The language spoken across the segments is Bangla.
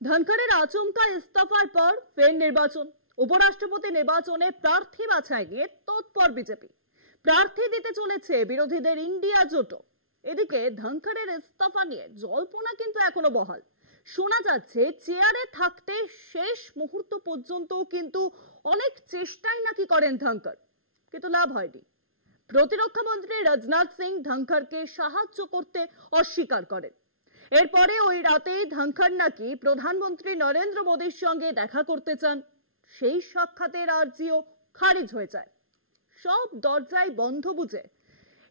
ধনখড়ের আচমকা ইস্তফার পর ফের নির্বাচন। উপরাষ্ট্রপতি নির্বাচনে প্রার্থী বাছাই নিয়ে তৎপর বিজেপি। প্রার্থী দিতে চলেছে বিরোধীদের ইন্ডিয়া জোটও। এদিকে ধনখড়ের ইস্তফা নিয়ে জল্পনা কিন্তু এখনো বহাল। শোনা যাচ্ছে চেয়ারে থাকতে শেষ মুহূর্ত পর্যন্ত কিন্তু অনেক চেষ্টাই নাকি করেন ধনখড়, কিন্তু লাভ হয়নি। প্রতিরক্ষা মন্ত্রী রাজনাথ সিং ধনখড়কে সাহায্য করতে অস্বীকার করেন। এরপরে ওই রাতেই ধনখড় নাকি প্রধানমন্ত্রী নরেন্দ্র মোদীর সঙ্গে দেখা করতে চান। সেই সাক্ষাতের আর্জিও খারিজ হয়ে যায়। সব দরজাই বন্ধ বুঝে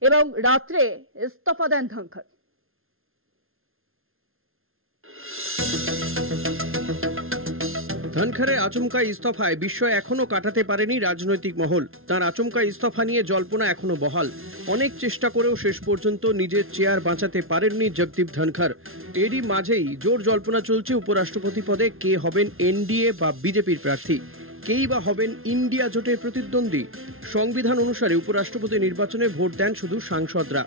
এবং রাত্রে ইস্তফা দেন ধনখড়। ধনখড়ের আচমকা ইস্তফায় বিস্ময় এখনো কাটাতে পারেনি রাজনৈতিক মহল। তার আচমকা ইস্তফা নিয়ে জল্পনা এখনো বহাল। অনেক চেষ্টা করেও শেষ পর্যন্ত নিজের চেয়ার বাঁচাতে পারেননি জগদীপ ধনখড়। এরই মাঝেই জোর জল্পনা চলছে উপরাষ্ট্রপতি পদে কে হবেন এনডিএ বা বিজেপির প্রার্থী, কেই বা হবেন ইন্ডিয়া জোটের প্রতিদ্বন্দ্বী। সংবিধান অনুসারে উপরাষ্ট্রপতি নির্বাচনে ভোট দেন শুধু সাংসদরা।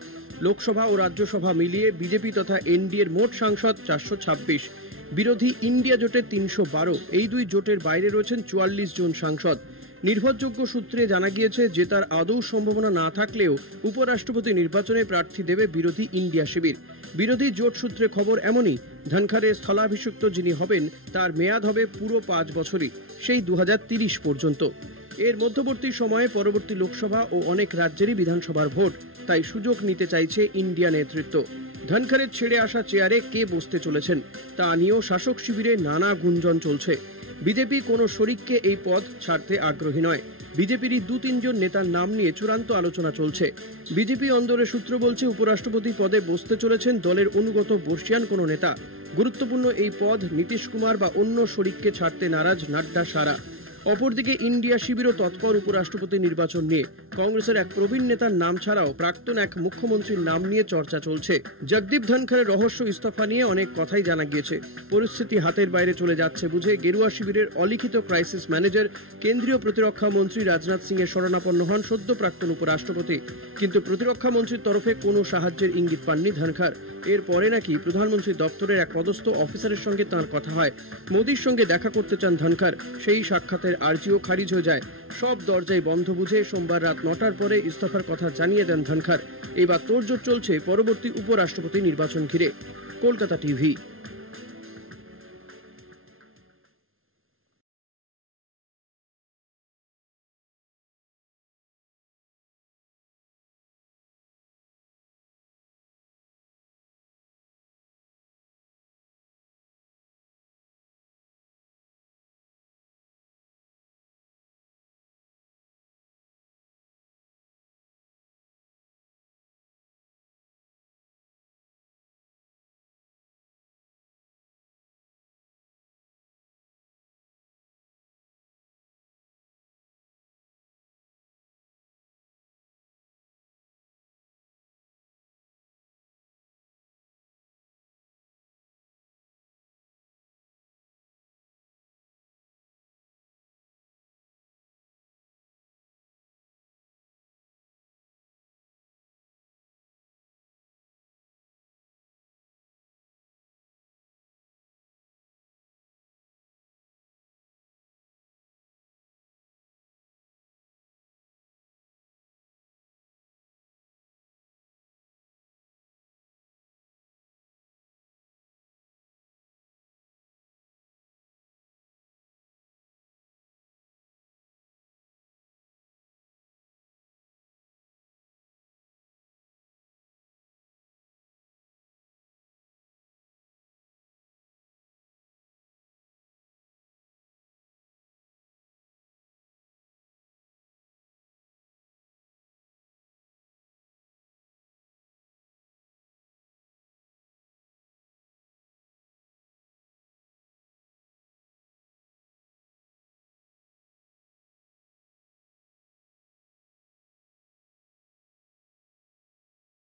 লোকসভা ও রাজ্যসভা মিলিয়ে বিজেপি তথা এনডিএর মোট সাংসদ 426, বিরোধী ইন্ডিয়া জোটের 312। এই দুই জোটের বাইরে রয়েছেন 44 জন সাংসদ। নির্ভরযোগ্য সূত্রে জানা গিয়েছে জেতার আদৌ সম্ভাবনা না থাকলেও উপরাষ্ট্রপতি নির্বাচনে প্রার্থী দেবে বিরোধী ইন্ডিয়া শিবির। বিরোধী জোট সূত্রে খবর এমনই, ধনখড়ের স্থলাভিষিক্ত যিনি হবেন তার মেয়াদ হবে পুরো 5 বছরই, সেই 2030 পর্যন্ত। এর মধ্যবর্তী সময়ে পরবর্তী লোকসভা ও অনেক রাজ্যেরই বিধানসভার ভোট, তাই সুযোগ নিতে চাইছে ইন্ডিয়া নেতৃত্ব। ধনখড়ের ছেড়ে আসা চেয়ারে কে বসতে চলেছেন তা নিয়েও শাসক শিবিরে নানা গুঞ্জন চলছে। বিজেপি কোনো শরিককে এই পদ ছাড়তে আগ্রহী নয়। বিজেপিরই 2-3 জন নেতার নাম নিয়ে চূড়ান্ত আলোচনা চলছে। বিজেপি অন্দরের সূত্র বলছে উপরাষ্ট্রপতি পদে বসতে চলেছেন দলের অনুগত বর্ষিয়ান কোনো নেতা। গুরুত্বপূর্ণ এই পদ নীতিশ কুমার বা অন্য শরিককে ছাড়তে নারাজ নাড্ডা সারা। অপরদিকে ইন্ডিয়া শিবিরও তৎপর উপরাষ্ট্রপতি নির্বাচন নিয়ে। কংগ্রেসের এক প্রবীণ নেতার নাম ছাড়াও প্রাক্তন এক মুখ্যমন্ত্রীর নাম নিয়ে চর্চা চলছে। জগদীপ ধনখড়ের রহস্য ইস্তফা নিয়ে অনেক কথাই জানা গিয়েছে। পরিস্থিতি হাতের বাইরে চলে যাচ্ছে বুঝে গেরুয়া শিবিরের অলিখিত ক্রাইসিস ম্যানেজার কেন্দ্রীয় প্রতিরক্ষা মন্ত্রী রাজনাথ সিং এর শরণাপন্ন হন সদ্য প্রাক্তন উপরাষ্ট্রপতি। কিন্তু প্রতিরক্ষা মন্ত্রীর তরফে কোনো সাহায্যের ইঙ্গিত পাননি ধনখড়। এরপরে নাকি প্রধানমন্ত্রী দপ্তরের এক পদস্থ অফিসারের সঙ্গে তাঁর কথা হয়। মোদীর সঙ্গে দেখা করতে চান ধনখড়। সেই সাক্ষাতের আর্জিও খারিজ হয়ে যায়। সব দরজাই বন্ধ বুঝে সোমবার রাত 9টার পরে ইস্তফার কথা জানিয়ে দেন ধনখড়। এবার তোড়জোড় চলছে পরবর্তী উপরাষ্ট্রপতি নির্বাচন ঘিরে। কলকাতা টিভি।